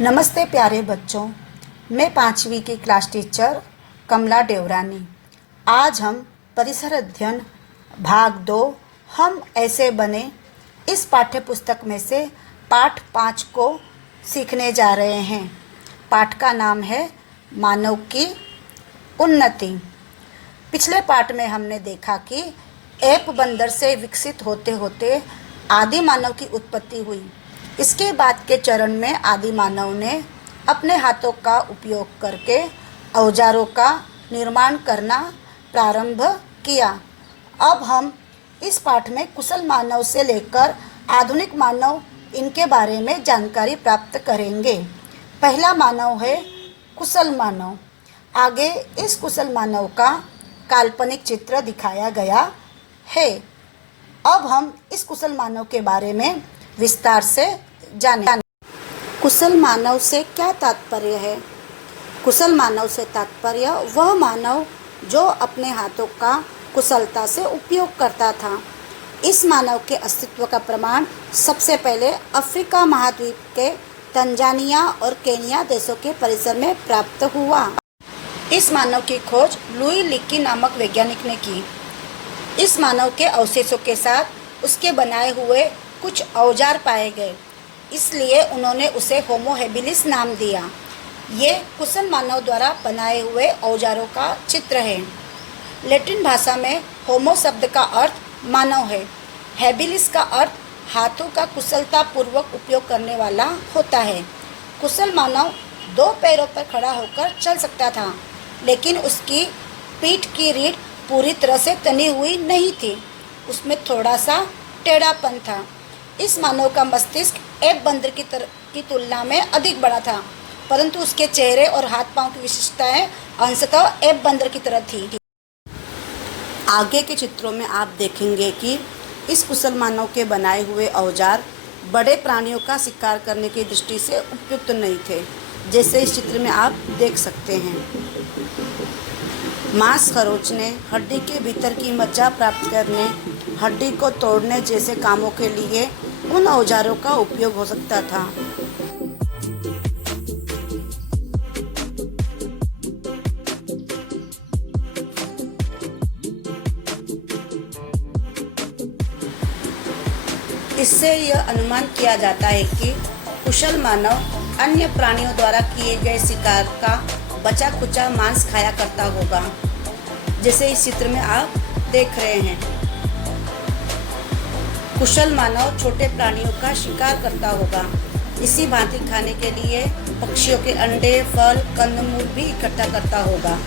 नमस्ते प्यारे बच्चों, मैं 5वीं की क्लास टीचर कमला देवरानी। आज हम परिसर अध्ययन भाग 2 हम ऐसे बने इस पाठ्य पुस्तक में से पाठ 5 को सीखने जा रहे हैं। पाठ का नाम है मानव की उन्नति। पिछले पाठ में हमने देखा कि एप बंदर से विकसित होते होते आदि मानव की उत्पत्ति हुई। इसके बाद के चरण में आदि मानव ने अपने हाथों का उपयोग करके औजारों का निर्माण करना प्रारंभ किया। अब हम इस पाठ में कुशल मानव से लेकर आधुनिक मानव इनके बारे में जानकारी प्राप्त करेंगे। पहला मानव है कुशल मानव। आगे इस कुशल मानव का काल्पनिक चित्र दिखाया गया है। अब हम इस कुशल मानव के बारे में विस्तार से जानें। कुशल मानव से क्या तात्पर्य है? कुशल मानव से तात्पर्य वह मानव जो अपने हाथों का कुशलता से उपयोग करता था। इस मानव के अस्तित्व का प्रमाण सबसे पहले अफ्रीका महाद्वीप के तंजानिया और केनिया देशों के परिसर में प्राप्त हुआ। इस मानव की खोज लुई लिकी नामक वैज्ञानिक ने की। इस मानव के अवशेषों के साथ उसके बनाए हुए कुछ औजार पाए गए, इसलिए उन्होंने उसे होमो हेबिलिस नाम दिया। ये कुशल मानव द्वारा बनाए हुए औजारों का चित्र है। लैटिन भाषा में होमो शब्द का अर्थ मानव है। हेबिलिस का अर्थ हाथों का कुशलतापूर्वक उपयोग करने वाला होता है। कुशल मानव 2 पैरों पर खड़ा होकर चल सकता था, लेकिन उसकी पीठ की रीढ़ पूरी तरह से तनी हुई नहीं थी। उसमें थोड़ा सा टेढ़ापन था। इस मानव का मस्तिष्क एप बंदर की तुलना में अधिक बड़ा था, परंतु उसके चेहरे और हाथ पांव की विशेषताएं अंशतः एप बंदर की तरह थी। आगे के चित्रों में आप देखेंगे कि इस कुशल मानव के बनाए हुए औजार बड़े प्राणियों का शिकार करने की दृष्टि से उपयुक्त नहीं थे, जैसे इस चित्र में आप देख सकते हैं। मांस खरोचने, हड्डी के भीतर की मज्जा प्राप्त करने, हड्डी को तोड़ने जैसे कामों के लिए उन औजारों का उपयोग हो सकता था। इससे यह अनुमान किया जाता है कि कुशल मानव अन्य प्राणियों द्वारा किए गए शिकार का बचा खुचा मांस खाया करता होगा, जैसे इस चित्र में आप देख रहे हैं। कुशल मानव छोटे प्राणियों का शिकार करता होगा। इसी भांति खाने के लिए पक्षियों के अंडे, फल, कंदमूल भी इकट्ठा करता होगा।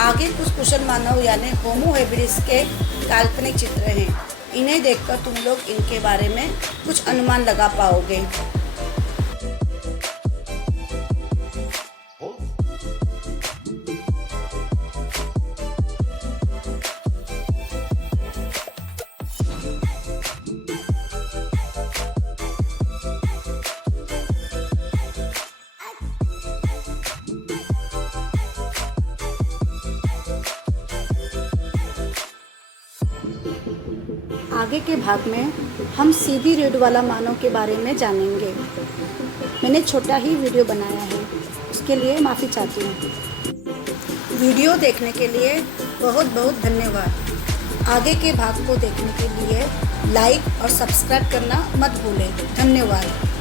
आगे कुछ कुशल मानव यानी होमो हेबिलिस के काल्पनिक चित्र हैं। इन्हें देखकर तुम लोग इनके बारे में कुछ अनुमान लगा पाओगे। आगे के भाग में हम सीधी रीढ़ वाला मानव के बारे में जानेंगे। मैंने छोटा ही वीडियो बनाया है, उसके लिए माफ़ी चाहती हूँ। वीडियो देखने के लिए बहुत बहुत धन्यवाद। आगे के भाग को देखने के लिए लाइक और सब्सक्राइब करना मत भूलें। धन्यवाद।